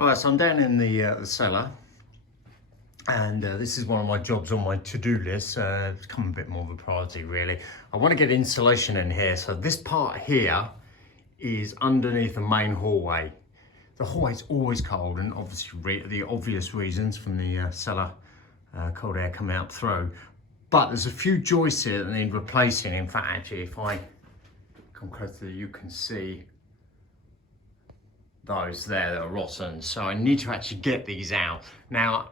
Right, so I'm down in the cellar, and this is one of my jobs on my to-do list. It's become a bit more of a priority, really. I want to get insulation in here. So this part here is underneath the main hallway. The hallway's always cold, and obviously the obvious reasons from the cellar, cold air coming out through. But there's a few joists here that need replacing. In fact, actually, if I come closer, you can see those there that are rotten. So I need to actually get these out. Now,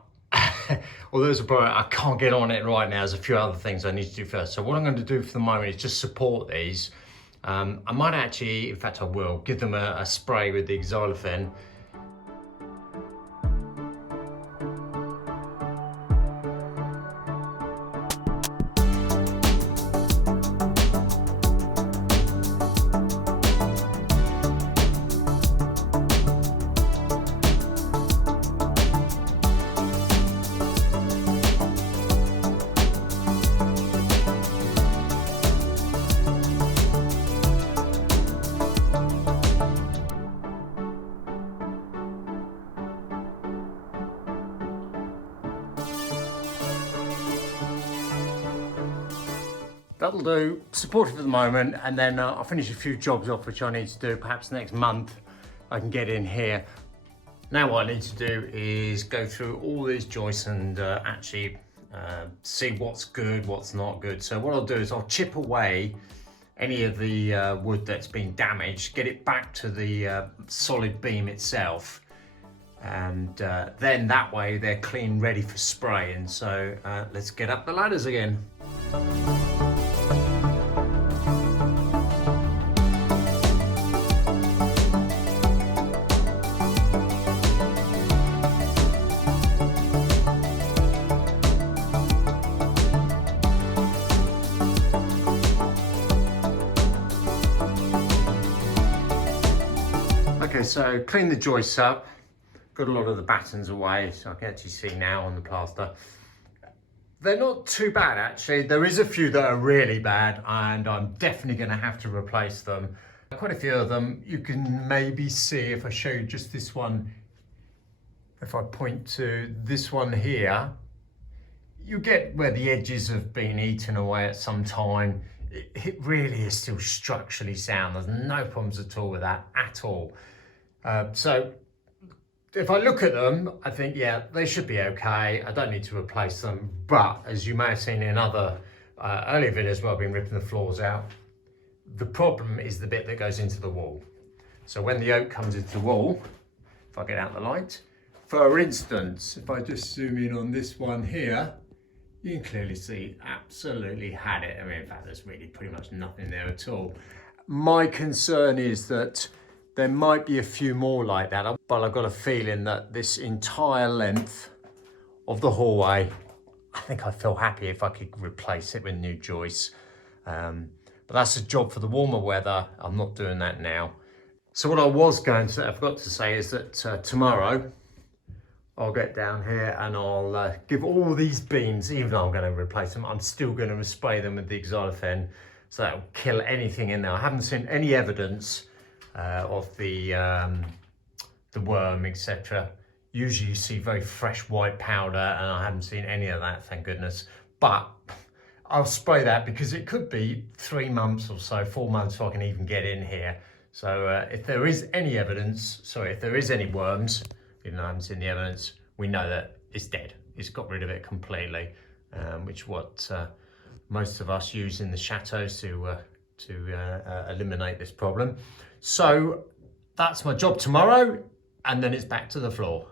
although there's a problem, I can't get on it right now. There's a few other things I need to do first. So what I'm going to do for the moment is just support these. I might actually, in fact I will, give them a spray with the xylophane. That'll do, support it for the moment, and then I'll finish a few jobs off which I need to do. Perhaps next month I can get in here. Now what I need to do is go through all these joists and actually see what's good, what's not good. So what I'll do is I'll chip away any of the wood that's been damaged, get it back to the solid beam itself, and then that way they're clean, ready for spraying. So let's get up the ladders again. Okay, so clean the joists up, got a lot of the battens away, so I can actually see now on the plaster. They're not too bad actually. There is a few that are really bad, and I'm definitely going to have to replace them. Quite a few of them. You can maybe see if I show you just this one. If I point to this one here, you get where the edges have been eaten away at some time. It really is still structurally sound. There's no problems at all with that at all. So if I look at them, I think, yeah, they should be okay. I don't need to replace them. But as you may have seen in other earlier videos where I've been ripping the floors out, the problem is the bit that goes into the wall. So when the oak comes into the wall, if I get out the light, for instance, if I just zoom in on this one here, you can clearly see absolutely had it. I mean, in fact, there's really pretty much nothing there at all. My concern is that there might be a few more like that, but I've got a feeling that this entire length of the hallway, I think I'd feel happy if I could replace it with new joists. But that's a job for the warmer weather. I'm not doing that now. So what I was going to, I forgot to say, is that tomorrow, I'll get down here and I'll give all these beams, even though I'm going to replace them, I'm still going to spray them with the xylophane, so that'll kill anything in there. I haven't seen any evidence of the worm, etc. Usually you see very fresh white powder, and I haven't seen any of that, thank goodness. But I'll spray that because it could be 3 months or so, 4 months before I can even get in here. So if there is any evidence, sorry, if there is any worms, even though I haven't seen the evidence, we know that it's dead. It's got rid of it completely, which is what most of us use in the chateaus to eliminate this problem. So that's my job tomorrow, and then it's back to the floor.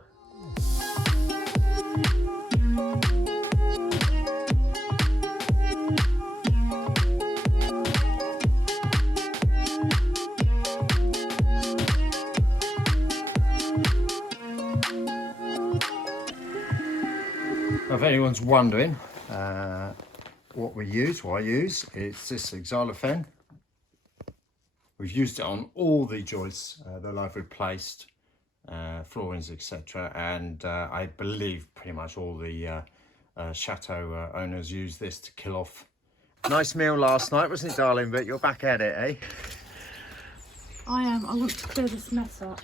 If anyone's wondering what we use, what I use, it's this xylophane. We've used it on all the joists that I've replaced, floorings, etc. And I believe pretty much all the chateau owners use this to kill off. Nice meal last night, wasn't it, darling? But you're back at it, eh? I am. I want to clear this mess up.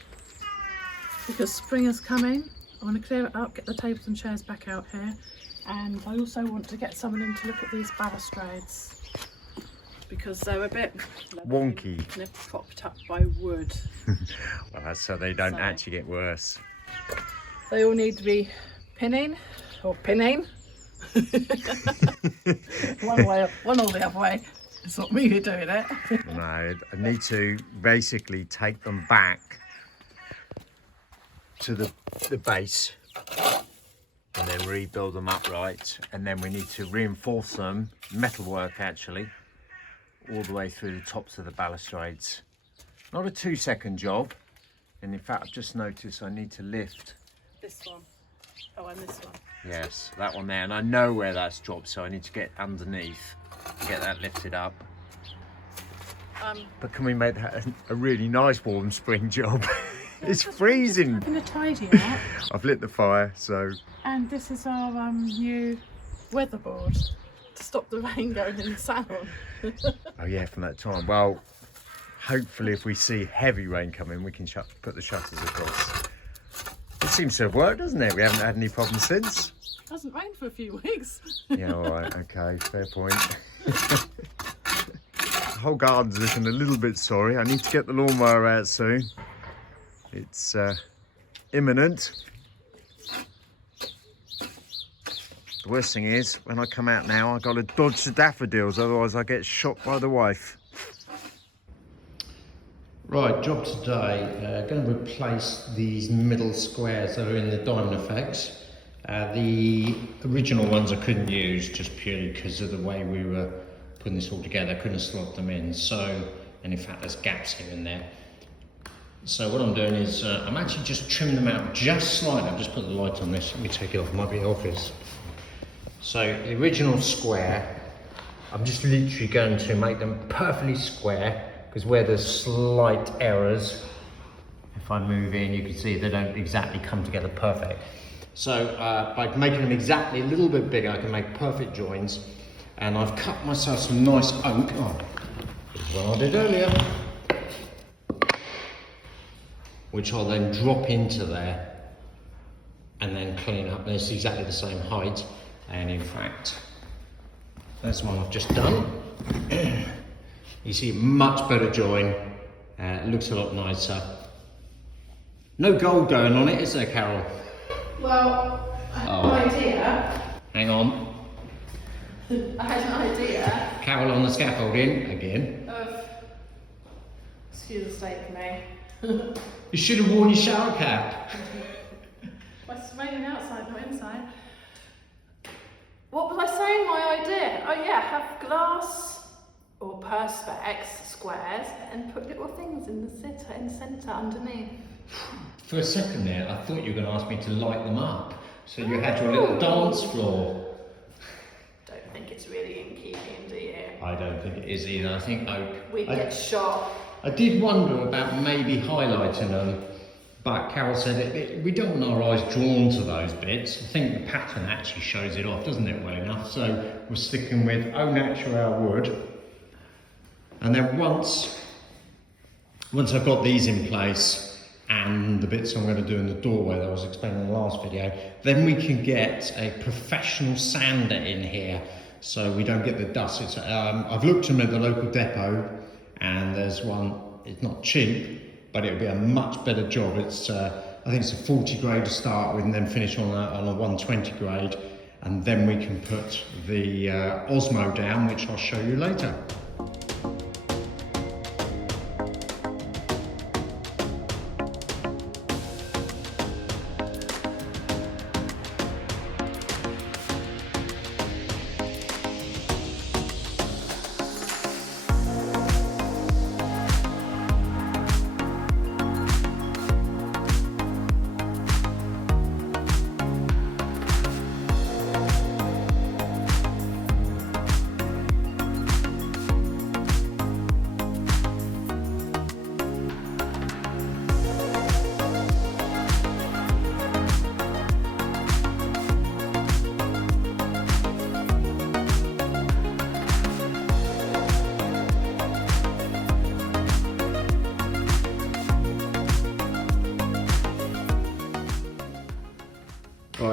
because spring is coming. I want to clear it up, get the tables and chairs back out here, and I also want to get someone in to look at these balustrades because they're a bit wonky. They're propped up by wood. Well, that's so they don't actually get worse. They all need to be pinning or pinning. one way, one or the other way. It's not me who's doing it. No, I need to basically take them back to the base and then rebuild them upright, and then we need to reinforce them, metalwork actually, all the way through the tops of the balustrades. Not a 2-second job, and in fact I've just noticed I need to lift this one. Oh, and this one. Yes, that one there, and I know where that's dropped, so I need to get underneath and get that lifted up. But can we make that a really nice warm spring job? It's freezing. I'm going to tidy up. I've lit the fire, so. And this is our new weatherboard to stop the rain going in the salon. Oh yeah, from that time. Well, hopefully if we see heavy rain coming, we can put the shutters across. It seems to have worked, doesn't it? We haven't had any problems since. It hasn't rained for a few weeks. Yeah, all right, okay, fair point. The whole garden's looking a little bit sorry. I need to get the lawnmower out soon. It's imminent. The worst thing is, when I come out now, I've got to dodge the daffodils, otherwise I get shot by the wife. Right, job today, going to replace these middle squares that are in the diamond effects. The original ones I couldn't use just purely because of the way we were putting this all together. I couldn't slot them in, so, and in fact there's gaps here and there. So what I'm doing is I'm actually just trimming them out just slightly. I've just put the light on this. Let me take it off, it might be obvious. So the original square, I'm just literally going to make them perfectly square, because where there's slight errors, if I move in, you can see they don't exactly come together perfect. So by making them exactly a little bit bigger, I can make perfect joins. And I've cut myself some nice oak. Oh, this is what I did earlier. Which I'll then drop into there and then clean up. And it's exactly the same height. And in fact, that's one I've just done. You see, much better join. It looks a lot nicer. No gold going on it, is there, Carol? Well, I had an idea. Hang on. I had an idea. Carol on the scaffolding again. Excuse the state of me. You should have worn your shower cap. Well, it's raining outside, not inside. What was I saying? My idea? Oh yeah, have glass or perspex squares and put little things in the centre underneath. For a second there, I thought you were going to ask me to light them up, so you had your little dance floor. Don't think it's really in keeping, do you? I don't think it is either. I think oak. We'd get shot. I did wonder about maybe highlighting them, but Carol said we don't want our eyes drawn to those bits. I think the pattern actually shows it off, doesn't it, well enough? So we're sticking with au naturel wood. And then once I've got these in place and the bits I'm going to do in the doorway that I was explaining in the last video, then we can get a professional sander in here so we don't get the dust. I've looked at them at the local depot, and there's one, it's not cheap, but it'll be a much better job. It's I think it's a 40 grade to start with and then finish on a 120 grade, and then we can put the Osmo down, which I'll show you later.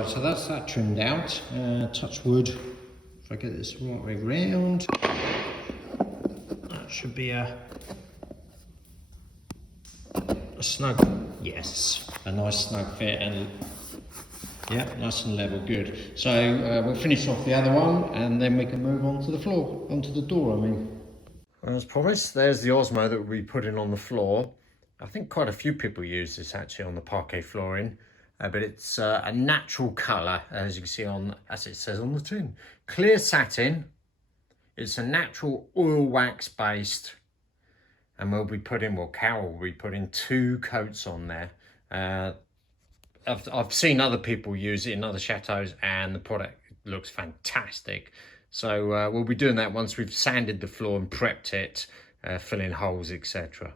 Right, so that's that trimmed out. Touch wood. If I get this right way round, that should be a snug, yes, a nice snug fit, and yeah, nice and level, good. So we'll finish off the other one and then we can move on to the floor, onto the door, I mean. As promised, there's the Osmo that we'll be putting on the floor. I think quite a few people use this actually on the parquet flooring, but it's a natural colour, as you can see on, as it says on the tin. Clear satin. It's a natural oil wax based, and we'll be putting, well, Carol will be putting 2 coats on there. I've seen other people use it in other chateaus and the product looks fantastic. So we'll be doing that once we've sanded the floor and prepped it, filling holes, etc.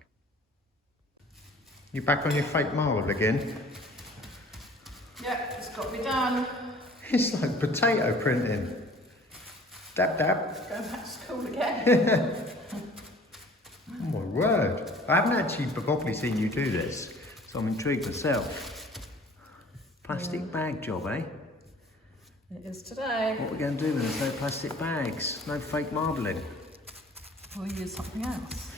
You back on your fake marble again? Yep, it's got to be done. It's like potato printing. Dab dab. Going back to school again. Oh my word. I haven't actually properly seen you do this, so I'm intrigued myself. Plastic bag job, eh? It is today. What are we going to do when there's no plastic bags? No fake marbling? We'll use something else.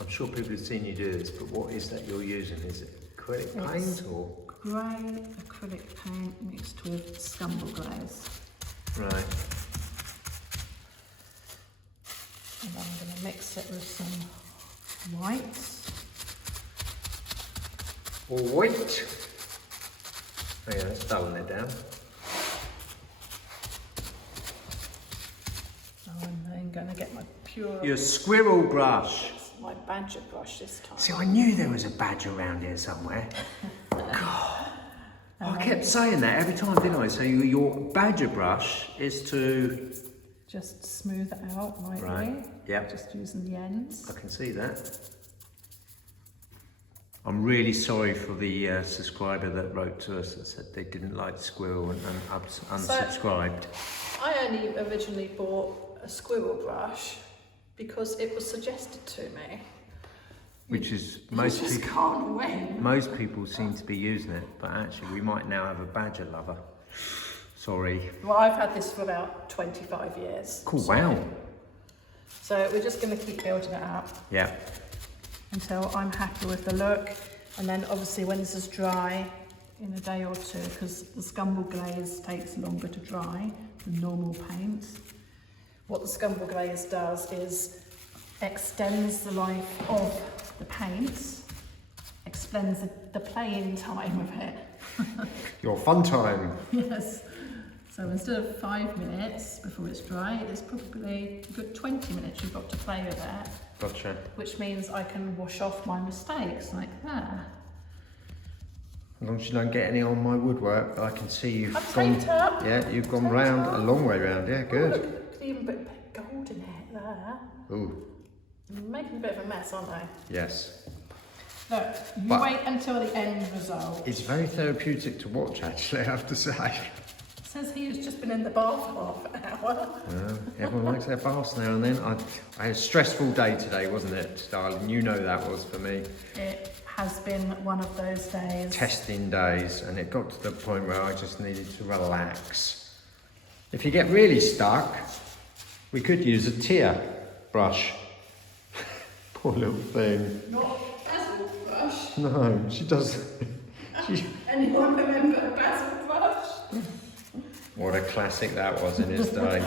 I'm sure people have seen you do this, but what is that you're using? Is it acrylic paint or? Grey acrylic paint mixed with scumble glaze. Right. And I'm going to mix it with some whites. Or white. Oh yeah, let's dulling it down. So I'm then going to get my pure... Your squirrel brush. My badger brush this time. See, I knew there was a badger around here somewhere. God. I kept saying that every time, didn't I? So your badger brush is to... Just smooth it out lightly. Right, yep. Just using the ends. I can see that. I'm really sorry for the subscriber that wrote to us that said they didn't like the squirrel and unsubscribed. So, I only originally bought a squirrel brush because it was suggested to me. Which is most people can't win. Most people seem to be using it, but actually we might now have a badger lover. Sorry. Well, I've had this for about 25 years. Cool, wow. So we're just going to keep building it up. Yeah. Until I'm happy with the look. And then obviously when this is dry, in a day or two, because the scumble glaze takes longer to dry than normal paint. What the scumble glaze does is extends the life of the paint, extends the playing time of it. Your fun time. Yes. So instead of 5 minutes before it's dry, it's probably a good 20 minutes you've got to play with it. Gotcha. Which means I can wash off my mistakes like that. As long as you don't get any on my woodwork, I can see you've gone. Taped up. Yeah, you've gone round a long way round. Yeah, good. Oh, look, there's even a bit of gold in it there. Ooh. I'm making a bit of a mess, aren't I? Yes. Look, you wait until the end result. It's very therapeutic to watch, actually, I have to say. It says he's just been in the bath for half an hour. Everyone likes their baths now and then. I had a stressful day today, wasn't it, darling? You know that was for me. It has been one of those days. Testing days, and it got to the point where I just needed to relax. If you get really stuck, we could use a tear brush. Poor little thing. Not basil brush. No, she doesn't. Anyone remember a basil brush? What a classic that was in its day.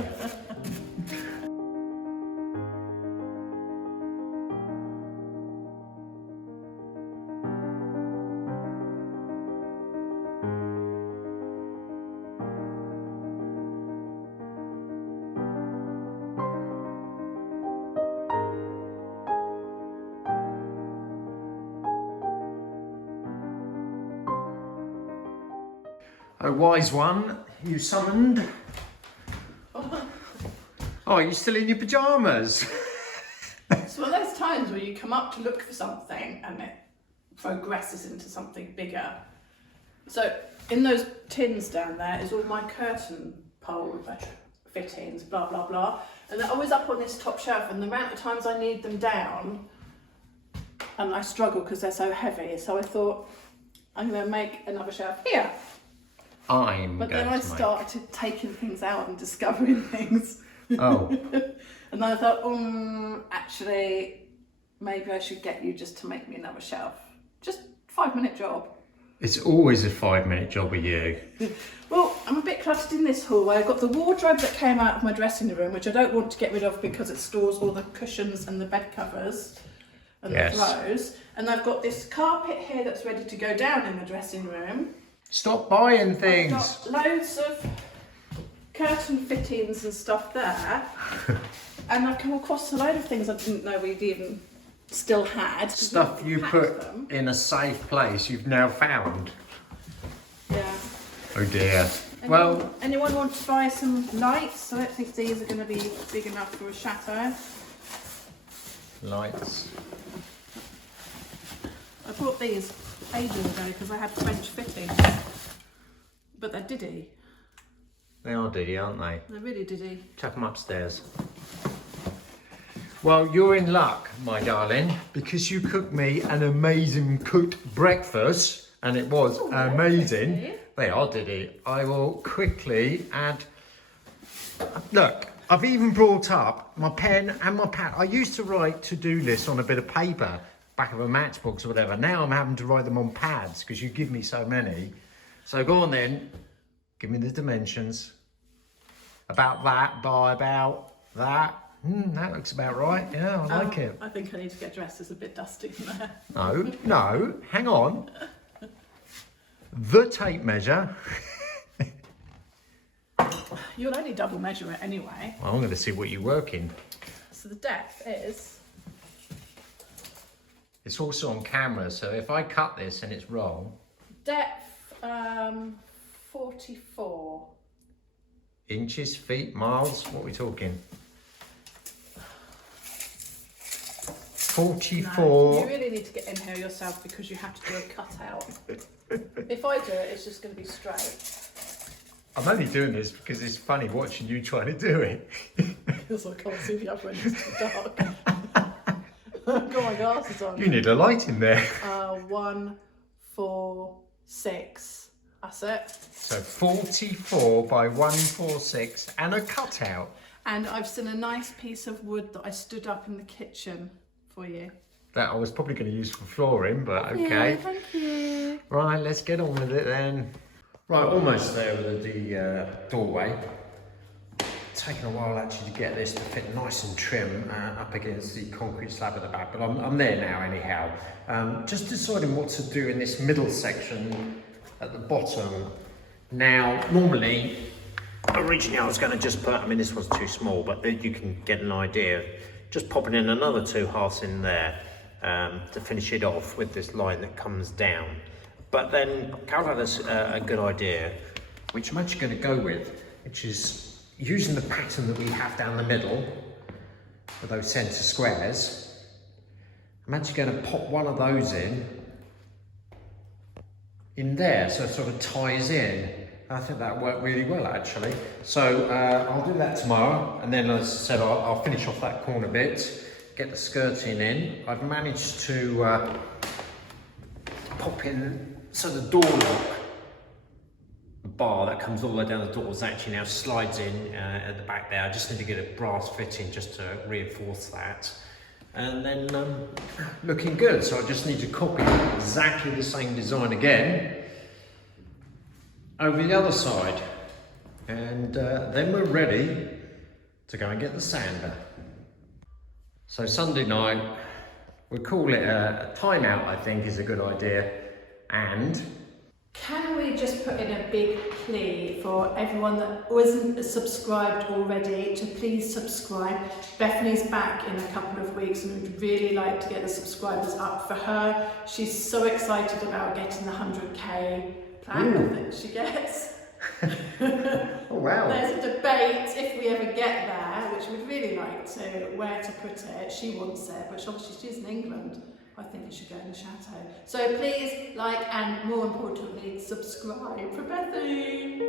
A wise one, you summoned. Oh, are you still in your pyjamas? It's one of those times where you come up to look for something and it progresses into something bigger. So in those tins down there is all my curtain pole fittings, blah, blah, blah. And they're always up on this top shelf, and the amount of times I need them down, and I struggle because they're so heavy. So I thought, I'm going to make another shelf here. But then I started taking things out and discovering things. Oh. And then I thought, actually, maybe I should get you just to make me another shelf. Just 5-minute job. It's always a 5-minute job with you. Well, I'm a bit cluttered in this hallway. I've got the wardrobe that came out of my dressing room, which I don't want to get rid of because it stores all the cushions and the bed covers and the throws. And I've got this carpet here that's ready to go down in the dressing room. Stop buying things. I've got loads of curtain fittings and stuff there. And I've come across a load of things I didn't know we'd even still had. Stuff you put in a safe place you've now found. Yeah. Oh dear. Anyone want to buy some lights? I don't think these are going to be big enough for a chateau. Lights. I bought these ages ago because I had French fittings. But they're diddy. They are diddy, aren't they? They're really diddy. Chuck them upstairs. Well, you're in luck, my darling, because you cooked me an amazing cooked breakfast, and it was amazing. Diddy. They are diddy. I will quickly add. Look, I've even brought up my pen and my pad. I used to write to-do lists on a bit of paper, back of a matchbox or whatever. Now I'm having to write them on pads because you give me so many. So go on then, give me the dimensions. About that by about that. That looks about right. Yeah, I like it. I think I need to get dressed. It's a bit dusty in there. No, hang on. The tape measure. You'll only double measure it anyway. Well, I'm going to see what you work in. So the depth is... It's also on camera, so if I cut this and it's wrong... Depth, 44. Inches, feet, miles, what are we talking? 44. No, you really need to get in here yourself because you have to do a cutout. If I do it, it's just going to be straight. I'm only doing this because it's funny watching you trying to do it. Because I can't see the other end, it's too dark. I've got my glasses on. You need a light in there. 1, 4, 6. That's it. So 44 by 146 and a cutout. And I've seen a nice piece of wood that I stood up in the kitchen for you. That I was probably going to use for flooring, but okay. Yeah, thank you. Right, let's get on with it then. Right, almost there with the doorway. Taken a while actually to get this to fit nice and trim up against the concrete slab at the back, but I'm there now anyhow. Just deciding what to do in this middle section at the bottom. Now, normally, originally I was going to just put, I mean this one's too small, but you can get an idea. Just popping in another 2 halves in there to finish it off with this line that comes down. But then Carol had a good idea, which I'm actually going to go with, which is using the pattern that we have down the middle with those centre squares. I'm actually going to pop one of those in there, so it sort of ties in. I think that worked really well actually. So I'll do that tomorrow, and then as I said, I'll finish off that corner bit, get the skirting in. I've managed to pop in, so the door lock bar that comes all the way down the doors actually now slides in at the back there. I just need to get a brass fitting just to reinforce that. And then looking good, so I just need to copy exactly the same design again over the other side, and then we're ready to go and get the sander. So Sunday night, we'll call it a timeout, I think is a good idea. And can we just put in a big plea for everyone that wasn't subscribed already to please subscribe. Bethany's back in a couple of weeks and we'd really like to get the subscribers up for her. She's so excited about getting the 100k plaque that she gets. Oh wow. There's a debate if we ever get there, which we'd really like to, where to put it. She wants it, but obviously she's in England. I think it should go in the chateau. So please like and more importantly subscribe for Bethany.